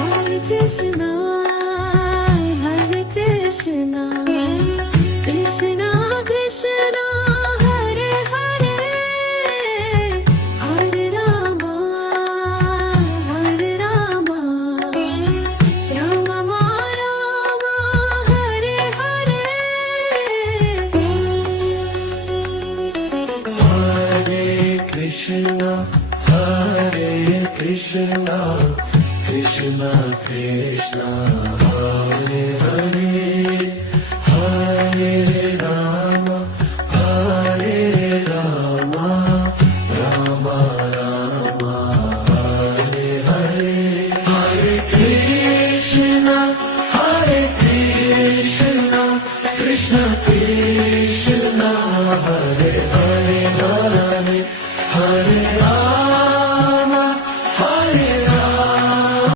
Hare Krishna, Hare Krishna, Krishna Krishna, Hare Hare, Hare Rama, Rama Rama, Hare Hare. Hare Krishna, Hare Krishna, Krishna Krishna, Hare Hare, Hare Rama, Rama Rama, Hare Hare. Hare Krishna, Krishna Krishna.